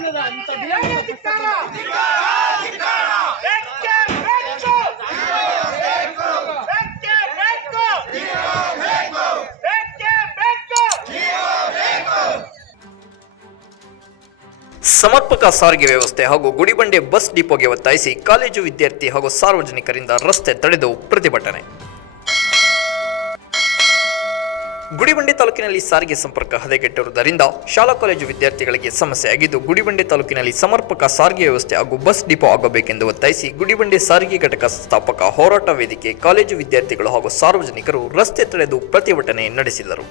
ರಾಜ್ಯದ ಇಂಥ ನಿಯಮ ಧಿಕ್ಕಾರ! ಬೇಕೇ ಬೇಕು! ಬೇಕೇ ಬೇಕು! ಬೇಕೇ ಬೇಕು! ಸಮರ್ಪಕ ಸಾರಿಗೆ ವ್ಯವಸ್ಥೆ ಹಾಗೂ ಗುಡಿಬಂಡೆ ಬಸ್ ಡಿಪೋಗೆ ಒತ್ತಾಯಿಸಿ ಕಾಲೇಜು ವಿದ್ಯಾರ್ಥಿ ಹಾಗೂ ಸಾರ್ವಜನಿಕರಿಂದ ರಸ್ತೆ ತಡೆದು ಪ್ರತಿಭಟನೆ ಗುಡಿಬಂಡೆ ತಾಲೂಕಿನಲ್ಲಿ ಸಾರಿಗೆ ಸಂಪರ್ಕ ಹದಗೆಟ್ಟಿರುವುದರಿಂದ ಶಾಲಾ ಕಾಲೇಜು ವಿದ್ಯಾರ್ಥಿಗಳಿಗೆ ಸಮಸ್ಯೆಯಾಗಿದ್ದು ಗುಡಿಬಂಡೆ ತಾಲೂಕಿನಲ್ಲಿ ಸಮರ್ಪಕ ಸಾರಿಗೆ ವ್ಯವಸ್ಥೆ ಹಾಗೂ ಬಸ್ ಡಿಪೋ ಆಗಬೇಕೆಂದು ಒತ್ತಾಯಿಸಿ ಗುಡಿಬಂಡೆ ಸಾರಿಗೆ ಘಟಕ ಸ್ಥಾಪಕ ಹೋರಾಟ ವೇದಿಕೆ ಕಾಲೇಜು ವಿದ್ಯಾರ್ಥಿಗಳು ಹಾಗೂ ಸಾರ್ವಜನಿಕರು ರಸ್ತೆ ತಡೆದು ಪ್ರತಿಭಟನೆ ನಡೆಸಿದರು.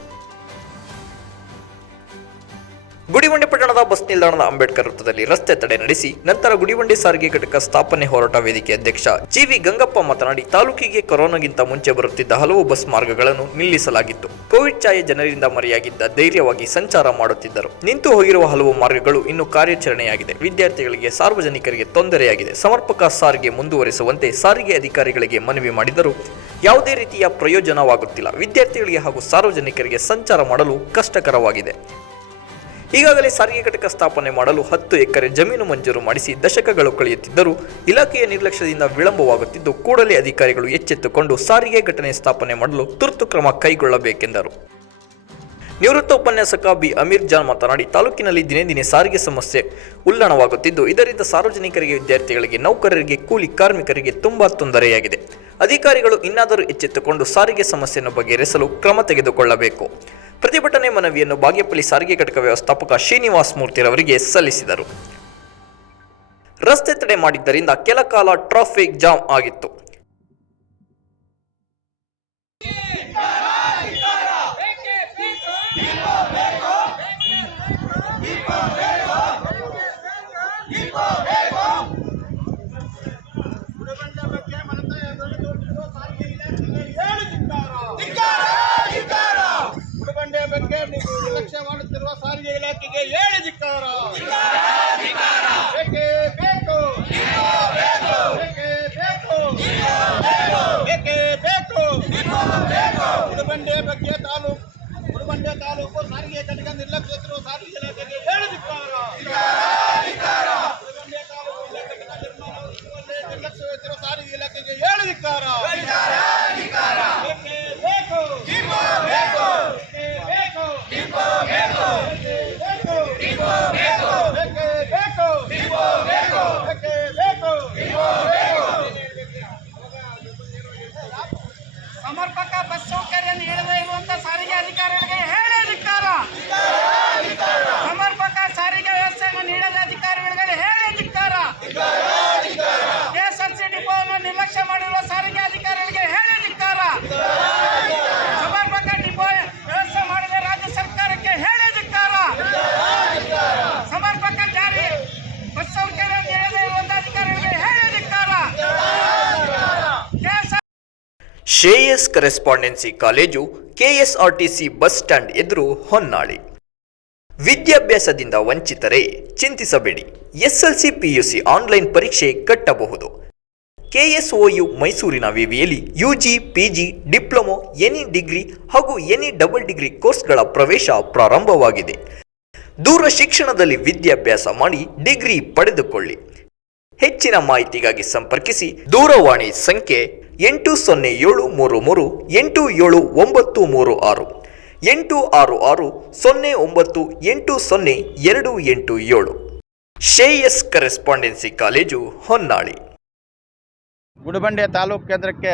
ಗುಡಿಬಂಡೆ ಪಟ್ಟಣದ ಬಸ್ ನಿಲ್ದಾಣದ ಅಂಬೇಡ್ಕರ್ ವೃತ್ತದಲ್ಲಿ ರಸ್ತೆ ತಡೆ ನಡೆಸಿ ನಂತರ ಗುಡಿಬಂಡಿ ಸಾರಿಗೆ ಘಟಕ ಸ್ಥಾಪನೆ ಹೋರಾಟ ವೇದಿಕೆ ಅಧ್ಯಕ್ಷ ಜಿವಿ ಗಂಗಪ್ಪ ಮಾತನಾಡಿ ತಾಲೂಕಿಗೆ ಕೊರೋನಾಗಿಂತ ಮುಂಚೆ ಬರುತ್ತಿದ್ದ ಹಲವು ಬಸ್ ಮಾರ್ಗಗಳನ್ನು ನಿಲ್ಲಿಸಲಾಗಿತ್ತು. ಕೋವಿಡ್ ಛಾಯೆ ಜನರಿಂದ ಮರೆಯಾಗಿದ್ದ ಧೈರ್ಯವಾಗಿ ಸಂಚಾರ ಮಾಡುತ್ತಿದ್ದರು. ನಿಂತು ಹೋಗಿರುವ ಹಲವು ಮಾರ್ಗಗಳು ಇನ್ನು ಕಾರ್ಯಾಚರಣೆಯಾಗಿದೆ. ವಿದ್ಯಾರ್ಥಿಗಳಿಗೆ ಸಾರ್ವಜನಿಕರಿಗೆ ತೊಂದರೆಯಾಗಿದೆ. ಸಮರ್ಪಕ ಸಾರಿಗೆ ಮುಂದುವರಿಸುವಂತೆ ಸಾರಿಗೆ ಅಧಿಕಾರಿಗಳಿಗೆ ಮನವಿ ಮಾಡಿದರೂ ಯಾವುದೇ ರೀತಿಯ ಪ್ರಯೋಜನವಾಗುತ್ತಿಲ್ಲ. ವಿದ್ಯಾರ್ಥಿಗಳಿಗೆ ಹಾಗೂ ಸಾರ್ವಜನಿಕರಿಗೆ ಸಂಚಾರ ಮಾಡಲು ಕಷ್ಟಕರವಾಗಿದೆ. ಈಗಾಗಲೇ ಸಾರಿಗೆ ಘಟಕ ಸ್ಥಾಪನೆ ಮಾಡಲು ಹತ್ತು ಎಕರೆ ಜಮೀನು ಮಂಜೂರು ಮಾಡಿಸಿ ದಶಕಗಳು ಕಳೆಯುತ್ತಿದ್ದರೂ ಇಲಾಖೆಯ ನಿರ್ಲಕ್ಷ್ಯದಿಂದ ವಿಳಂಬವಾಗುತ್ತಿದ್ದು ಕೂಡಲೇ ಅಧಿಕಾರಿಗಳು ಎಚ್ಚೆತ್ತುಕೊಂಡು ಸಾರಿಗೆ ಘಟನೆ ಸ್ಥಾಪನೆ ಮಾಡಲು ತುರ್ತು ಕ್ರಮ ಕೈಗೊಳ್ಳಬೇಕೆಂದರು. ನಿವೃತ್ತ ಉಪನ್ಯಾಸಕ ಬಿ. ಅಮೀರ್ ಜಾನ್ ಮಾತನಾಡಿ, ತಾಲೂಕಿನಲ್ಲಿ ದಿನೇ ದಿನೇ ಸಾರಿಗೆ ಸಮಸ್ಯೆ ಉಲ್ಲಣವಾಗುತ್ತಿದ್ದು, ಇದರಿಂದ ಸಾರ್ವಜನಿಕರಿಗೆ ವಿದ್ಯಾರ್ಥಿಗಳಿಗೆ, ನೌಕರರಿಗೆ, ಕೂಲಿ ಕಾರ್ಮಿಕರಿಗೆ ತುಂಬಾ ತೊಂದರೆಯಾಗಿದೆ. ಅಧಿಕಾರಿಗಳು ಇನ್ನಾದರೂ ಎಚ್ಚೆತ್ತುಕೊಂಡು ಸಾರಿಗೆ ಸಮಸ್ಯೆಯನ್ನು ಬಗೆಹರಿಸಲು ಕ್ರಮ ತೆಗೆದುಕೊಳ್ಳಬೇಕು. ಪ್ರತಿಭಟನೆ ಮನವಿಯನ್ನು ಬಾಗೇಪಲ್ಲಿ ಸಾರಿಗೆ ಘಟಕ ವ್ಯವಸ್ಥಾಪಕ ಶ್ರೀನಿವಾಸ್ ಮೂರ್ತಿರವರಿಗೆ ಸಲ್ಲಿಸಿದರು. ರಸ್ತೆ ತಡೆ ಮಾಡಿದ್ದರಿಂದ ಕೆಲ ಕಾಲ ಟ್ರಾಫಿಕ್ ಜಾಮ್ ಆಗಿತ್ತು ಬೇಕೇ ಬೇಕು! ಗುಡಿಬಂಡೆ ಬಗ್ಗೆ ಮನತಾಯ ದೊಡ್ಡ ಸಾರಿಗೆ ಇಲಾಖೆಗೆ ಹೇಳಿ ಧಿಕ್ಕಾರ. ಗುಡಿಬಂಡೆ ಬಗ್ಗೆ ನೀವು ನಿರ್ಲಕ್ಷ್ಯ ಮಾಡುತ್ತಿರುವ ಸಾರಿಗೆ ಇಲಾಖೆಗೆ ಏಳು ಧಿಕ್ಕಾರ. ಏಕೆ ಬೇಕು? ಬೇಕೇ ಬೇಕು? ಏಕೆ ಬೇಕು? ಗುಡಿಬಂಡೆ ಬಗ್ಗೆ ತಾಲೂಕು ಉಡುಬಂಡೆ ತಾಲೂಕು ಸಾರಿಗೆ ಘಟಕ ನಿರ್ಲಕ್ಷಿಸಿರುವ ಸಾರಿಗೆ ಇಲಾಖೆಗೆ ಏಳು ಧಿಕ್ಕಾರ. ಗುಡಿಬಂಡೆ ತಾಲೂಕು ವಹಿಸಿರುವ ಸಾರಿಗೆ ಇಲಾಖೆಗೆ ಏಳು ಧಿಕ್ಕಾರ ಬೇಕೇ ಬೇಕು ಬೇಕೇ ಬೇಕು ಬೇಕೇ ಬೇಕು ಬೇಕೇ ಬೇಕು ಬೇಕೇ ಬೇಕು ಸಮರ್ಪಕ ಬಸ್ ಸೌಕರ್ಯ ನೀಡದೇ ಇರುವಂತ ಸಾರಿಗೆ ಅಧಿಕಾರಿಗಳಿಗೆ ಹೇಳಿ ಧಿಕ್ಕಾರ ಸಮರ್ಪಕ ಸಾರಿಗೆ ವ್ಯವಸ್ಥೆಯನ್ನು ನೀಡದ ಅಧಿಕಾರಿಗಳಿಗೆ ಹೇಳಿ ಧಿಕ್ಕಾರ ಕೆಎಸ್ಆರ್ಸಿ ಡಿಪೋವನ್ನು ನಿರ್ಲಕ್ಷ್ಯ ಮಾಡಿರುವ ಸಾರಿಗೆ ಅಧಿಕಾರಿಗಳಿಗೆ ಹೇಳಿ ಧಿಕ್ಕಾರ ಸಮರ್ಪಕ ಡಿಪೋ ವ್ಯವಸ್ಥೆ ಮಾಡಿದ ರಾಜ್ಯ ಸರ್ಕಾರಕ್ಕೆ ಹೇಳಿ ಧಿಕ್ಕಾರ ಸಮರ್ಪಕ ಜಾರಿ ಬಸ್ ಸೌಕರ್ಯ ನೀಡದೇ ಇರುವಂತ ಅಧಿಕಾರಿಗಳಿಗೆ ಹೇಳಿ ಧಿಕ್ಕಾರ KSR Shreyas correspondence college KSRTC bus stand ಎದುರು ಹೊನ್ನಾಳಿ. ವಿದ್ಯಾಭ್ಯಾಸದಿಂದ ವಂಚಿತರೇ ಚಿಂತಿಸಬೇಡಿ. ಎಸ್ಎಲ್ಸಿ, ಪಿಯುಸಿ ಆನ್ಲೈನ್ ಪರೀಕ್ಷೆ ಕಟ್ಟಬಹುದು. ಕೆಎಸ್ಒಯು ಮೈಸೂರಿನ ವಿವಿಯಲ್ಲಿ UG, PG, diploma any degree ಹಾಗೂ ಎನಿ ಡಬಲ್ ಡಿಗ್ರಿ ಕೋರ್ಸ್ಗಳ ಪ್ರವೇಶ ಪ್ರಾರಂಭವಾಗಿದೆ. ದೂರ ಶಿಕ್ಷಣದಲ್ಲಿ ವಿದ್ಯಾಭ್ಯಾಸ ಮಾಡಿ ಡಿಗ್ರಿ ಪಡೆದುಕೊಳ್ಳಿ. ಹೆಚ್ಚಿನ ಮಾಹಿತಿಗಾಗಿ ಸಂಪರ್ಕಿಸಿ. ದೂರವಾಣಿ ಸಂಖ್ಯೆ ಎಂಟು ಸೊನ್ನೆ ಏಳು ಮೂರು ಮೂರು ಎಂಟು ಏಳು ಒಂಬತ್ತು ಮೂರು ಆರು. ಎಂಟು ಆರು ಆರು ಸೊನ್ನೆ ಒಂಬತ್ತು ಎಂಟು ಸೊನ್ನೆ ಎರಡು ಎಂಟು ಏಳು. Shreyas correspondence college, Honnali. ಗುಡಬಂಡೆ taluk ಕೇಂದ್ರಕ್ಕೆ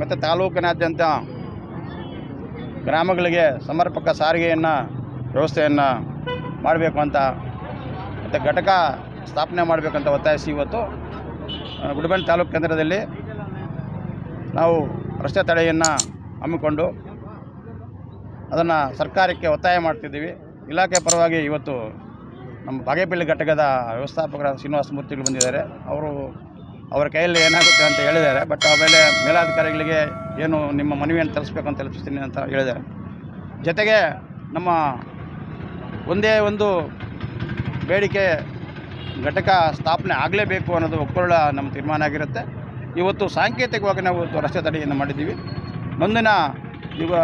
ಮತ್ತು ತಾಲೂಕಿನಾದ್ಯಂತ ಗ್ರಾಮಗಳಿಗೆ ಸಮರ್ಪಕ ಸಾರಿಗೆಯನ್ನು, ವ್ಯವಸ್ಥೆಯನ್ನು ಮಾಡಬೇಕು ಅಂತ ಮತ್ತು ಘಟಕ ಸ್ಥಾಪನೆ ಮಾಡಬೇಕಂತ ಒತ್ತಾಯಿಸಿ ಇವತ್ತು ಆ, ಗುಡಿಬಂಡೆ ತಾಲೂಕು ಕೇಂದ್ರದಲ್ಲಿ ನಾವು ರಸ್ತೆ ತಡೆಯನ್ನು ಹಮ್ಮಿಕೊಂಡು ಅದನ್ನು ಸರ್ಕಾರಕ್ಕೆ ಒತ್ತಾಯ ಮಾಡ್ತಿದ್ದೀವಿ. ಇಲಾಖೆ ಪರವಾಗಿ ಇವತ್ತು ನಮ್ಮ ಬಾಗೇಪಲ್ಲಿ ಘಟಕದ ವ್ಯವಸ್ಥಾಪಕರ ಶ್ರೀನಿವಾಸ ಮೂರ್ತಿಗಳು ಬಂದಿದ್ದಾರೆ. ಅವರು ಅವರ ಕೈಯಲ್ಲಿ ಏನಾಗುತ್ತೆ ಅಂತ ಹೇಳಿದ್ದಾರೆ. ಬಟ್ ಆಮೇಲೆ ಮೇಲಾಧಿಕಾರಿಗಳಿಗೆ ಏನು ನಿಮ್ಮ ಮನವಿಯನ್ನು ತಲುಪಿಸ್ಬೇಕು ಅಂತ ತಲುಪಿಸ್ತೀನಿ ಅಂತ ಹೇಳಿದ್ದಾರೆ. ಜೊತೆಗೆ ನಮ್ಮ ಒಂದೇ ಒಂದು ಬೇಡಿಕೆ ಘಟಕ ಸ್ಥಾಪನೆ ಆಗಲೇಬೇಕು ಅನ್ನೋದು ಒಪ್ಪಳ ನಮ್ಮ ತೀರ್ಮಾನ ಆಗಿರುತ್ತೆ. ಇವತ್ತು ಸಾಂಕೇತಿಕವಾಗಿ ನಾವು ಇವತ್ತು ರಸ್ತೆ ತಡೆಯನ್ನು ಮಾಡಿದ್ದೀವಿ. ಮುಂದಿನ ಯುವ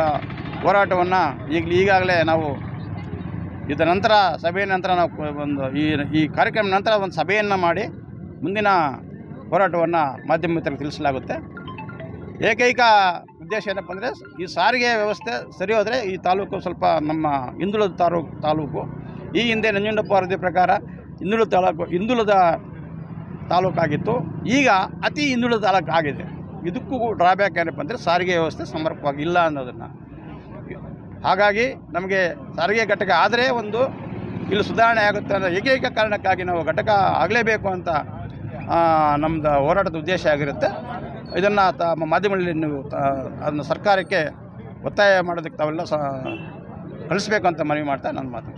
ಹೋರಾಟವನ್ನು ಈಗಲೇ ಈಗಾಗಲೇ ನಾವು ಇದರ ನಂತರ ಸಭೆಯ ನಂತರ ನಾವು ಒಂದು ಈ ಈ ಕಾರ್ಯಕ್ರಮ ನಂತರ ಒಂದು ಸಭೆಯನ್ನು ಮಾಡಿ ಮುಂದಿನ ಹೋರಾಟವನ್ನು ಮಾಧ್ಯಮ ಮಿತ್ರರಿಗೆ ತಿಳಿಸಲಾಗುತ್ತೆ. ಏಕೈಕ ಉದ್ದೇಶ ಏನಪ್ಪ ಅಂದರೆ ಈ ಸಾರಿಗೆ ವ್ಯವಸ್ಥೆ ಸರಿ ಹೋದರೆ ಈ ತಾಲೂಕು ಸ್ವಲ್ಪ ನಮ್ಮ ಹಿಂದುಳಿದ ತಾಲೂಕು ತಾಲೂಕು ಈ ಹಿಂದೆ ನಂಜುಂಡಪ್ಪ ವರದಿ ಪ್ರಕಾರ ಹಿಂದುಳಿದ ತಾಲೂಕು, ಹಿಂದುಳಿದ ತಾಲೂಕಾಗಿತ್ತು. ಈಗ ಅತಿ ಹಿಂದುಳಿದ ತಾಲೂಕು ಆಗಿದೆ. ಇದಕ್ಕೂ ಡ್ರಾಬ್ಯಾಕ್ ಏನಪ್ಪ ಅಂದರೆ ಸಾರಿಗೆ ವ್ಯವಸ್ಥೆ ಸಮರ್ಪಕವಾಗಿಲ್ಲ ಅನ್ನೋದನ್ನು. ಹಾಗಾಗಿ ನಮಗೆ ಸಾರಿಗೆ ಘಟಕ ಆದರೆ ಒಂದು ಇಲ್ಲಿ ಸುಧಾರಣೆ ಆಗುತ್ತೆ ಅನ್ನೋ ಏಕೈಕ ಕಾರಣಕ್ಕಾಗಿ ನಾವು ಘಟಕ ಆಗಲೇಬೇಕು ಅಂತ ನಮ್ಮದು ಹೋರಾಟದ ಉದ್ದೇಶ ಆಗಿರುತ್ತೆ. ಇದನ್ನು ತಮ್ಮ ಮಾಧ್ಯಮದಲ್ಲಿ ನೀವು ಅದನ್ನು ಸರ್ಕಾರಕ್ಕೆ ಒತ್ತಾಯ ಮಾಡೋದಕ್ಕೆ ತಾವೆಲ್ಲ ಸ, ಕಳಿಸ್ಬೇಕು ಅಂತ ಮನವಿ ಮಾಡ್ತಾ ನಾನು ಮಾತು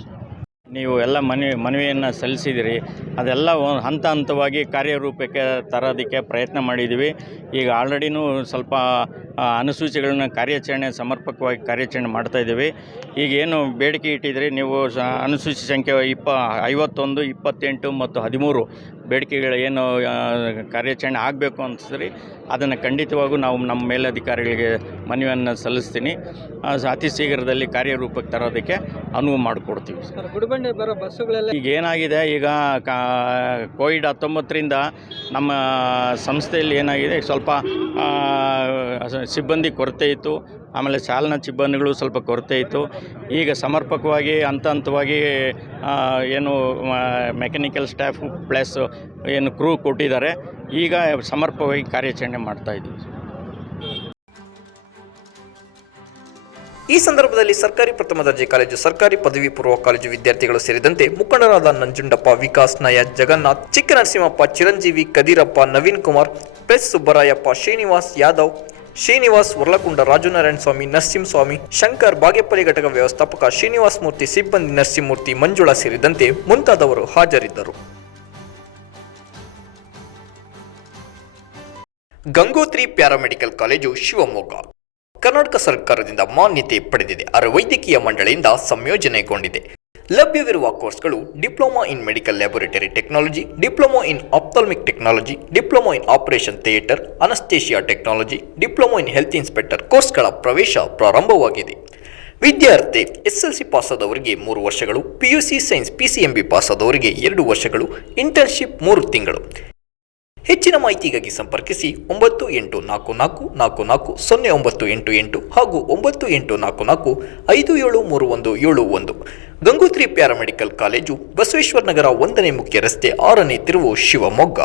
ನೀವು ಎಲ್ಲ ಮನವಿ ಮನವಿಯನ್ನು ಸಲ್ಲಿಸಿದಿರಿ. ಅದೆಲ್ಲ ಹಂತ ಹಂತವಾಗಿ ಕಾರ್ಯರೂಪಕ್ಕೆ ತರೋದಕ್ಕೆ ಪ್ರಯತ್ನ ಮಾಡಿದ್ದೀವಿ ಈಗ ಆಲ್ರೆಡಿನೂ ಸ್ವಲ್ಪ ಅನುಸೂಚಿಗಳನ್ನ ಕಾರ್ಯಾಚರಣೆ, ಸಮರ್ಪಕವಾಗಿ ಕಾರ್ಯಾಚರಣೆ ಮಾಡ್ತಾ ಇದ್ದೀವಿ. ಈಗ ಏನು ಬೇಡಿಕೆ ಇಟ್ಟಿದ್ರಿ, ನೀವು ಅನುಸೂಚಿ ಸಂಖ್ಯೆ ಇಪ್ಪ, ಐವತ್ತೊಂದು, ಇಪ್ಪತ್ತೆಂಟು ಮತ್ತು ಹದಿಮೂರು. ಬೇಡಿಕೆಗಳು ಏನು ಕಾರ್ಯಾಚರಣೆ ಆಗಬೇಕು ಅನಿಸಿದ್ರಿ ಅದನ್ನು ಖಂಡಿತವಾಗೂ ನಾವು ನಮ್ಮ ಮೇಲಧಿಕಾರಿಗಳಿಗೆ ಮನವಿಯನ್ನು ಸಲ್ಲಿಸ್ತೀನಿ. ಅತಿ ಶೀಘ್ರದಲ್ಲಿ ಕಾರ್ಯರೂಪಕ್ಕೆ ತರೋದಕ್ಕೆ ಅನುವು ಮಾಡಿಕೊಡ್ತೀವಿ ಸರ್. ಗುಡಿಬಂಡೆ ಬರೋ ಬಸ್ಸುಗಳೆಲ್ಲ ಈಗ ಏನಾಗಿದೆ ಈಗ ಕಾ ಕೋವಿಡ್ ಹತ್ತೊಂಬತ್ತರಿಂದ ನಮ್ಮ ಸಂಸ್ಥೆಯಲ್ಲಿ ಏನಾಗಿದೆ ಸ್ವಲ್ಪ ಸಿಬ್ಬಂದಿ ಕೊರತೆ ಇತ್ತು. ಆಮೇಲೆ ಸಾಲಿನ ಸಿಬ್ಬಂದಿಗಳು ಸ್ವಲ್ಪ ಕೊರತೆ ಇತ್ತು. ಈಗ ಸಮರ್ಪಕವಾಗಿ, ಹಂತ ಹಂತವಾಗಿ ಏನು ಮೆಕ್ಯಾನಿಕಲ್ ಸ್ಟಾಫ್ ಪ್ಲಸ್ ಏನು ಕ್ರೂ ಕೊಟ್ಟಿದ್ದಾರೆ. ಈಗ ಸಮರ್ಪಕವಾಗಿ ಕಾರ್ಯಾಚರಣೆ ಮಾಡ್ತಾ ಈ ಸಂದರ್ಭದಲ್ಲಿ ಸರ್ಕಾರಿ ಪ್ರಥಮ ದರ್ಜೆ ಕಾಲೇಜು, ಸರ್ಕಾರಿ ಪದವಿ ಪೂರ್ವ ಕಾಲೇಜು ವಿದ್ಯಾರ್ಥಿಗಳು ಸೇರಿದಂತೆ ಮುಖಂಡರಾದ ನಂಜುಂಡಪ್ಪ, ವಿಕಾಸ್ ನಾಯ ಜಗನ್ನಾಥ್, ಚಿಕ್ಕನರಸಿಂಹಪ್ಪ, ಚಿರಂಜೀವಿ, ಕದೀರಪ್ಪ, ನವೀನ್ ಕುಮಾರ್ ಪೆಸ್ ಸುಬ್ಬರಾಯಪ್ಪ, ಶ್ರೀನಿವಾಸ್ ಯಾದವ್ ಶ್ರೀನಿವಾಸ್ ಉರ್ಲಕುಂಡ ರಾಜುನಾರಾಯಣ ಸ್ವಾಮಿ ನರಸಿಂಹಸ್ವಾಮಿ ಶಂಕರ್ ಬಾಗೇಪಲ್ಲಿ ಘಟಕ ವ್ಯವಸ್ಥಾಪಕ ಶ್ರೀನಿವಾಸ್ ಮೂರ್ತಿ, ಸಿಬ್ಬಂದಿ ನರಸಿಂಹಮೂರ್ತಿ, ಮಂಜುಳಾ ಸೇರಿದಂತೆ ಮುಂತಾದವರು ಹಾಜರಿದ್ದರು. Gangotri paramedical college Shivamogga. Karnataka ಸರ್ಕಾರದಿಂದ ಮಾನ್ಯತೆ ಪಡೆದಿದೆ. ಅರೆ ವೈದ್ಯಕೀಯ ಮಂಡಳಿಯಿಂದ ಸಂಯೋಜನೆಗೊಂಡಿದೆ. ಲಭ್ಯವಿರುವ ಕೋರ್ಸ್ಗಳು diploma in medical laboratory technology, diploma in ophthalmic technology, diploma in operation theatre, anaesthesia technology, diploma in health inspector ಕೋರ್ಸ್ಗಳ ಪ್ರವೇಶ ಪ್ರಾರಂಭವಾಗಿದೆ. ವಿದ್ಯಾರ್ಥಿ ಎಸ್ ಎಲ್ ಸಿ ಪಾಸಾದವರಿಗೆ ಮೂರು ವರ್ಷಗಳು P U C science P C M B ಪಾಸಾದವರಿಗೆ ಎರಡು ವರ್ಷಗಳು, ಇಂಟರ್ನ್ಶಿಪ್ ಮೂರು ತಿಂಗಳು. ಹೆಚ್ಚಿನ ಮಾಹಿತಿಗಾಗಿ ಸಂಪರ್ಕಿಸಿ ಒಂಬತ್ತು ಎಂಟು ನಾಲ್ಕು ನಾಲ್ಕು ನಾಲ್ಕು ನಾಲ್ಕು ಸೊನ್ನೆ ಒಂಬತ್ತು ಎಂಟು ಎಂಟು ಹಾಗೂ ಒಂಬತ್ತು ಎಂಟು ನಾಲ್ಕು ನಾಲ್ಕು ಐದು ಏಳು ಮೂರು ಒಂದು ಏಳು ಒಂದು. ಗಂಗೋತ್ರಿ ಪ್ಯಾರಾಮೆಡಿಕಲ್ ಕಾಲೇಜು ಬಸವೇಶ್ವರ ನಗರ ಒಂದನೇ ಮುಖ್ಯ ರಸ್ತೆ ಆರನೇ ತಿರುವು ಶಿವಮೊಗ್ಗ.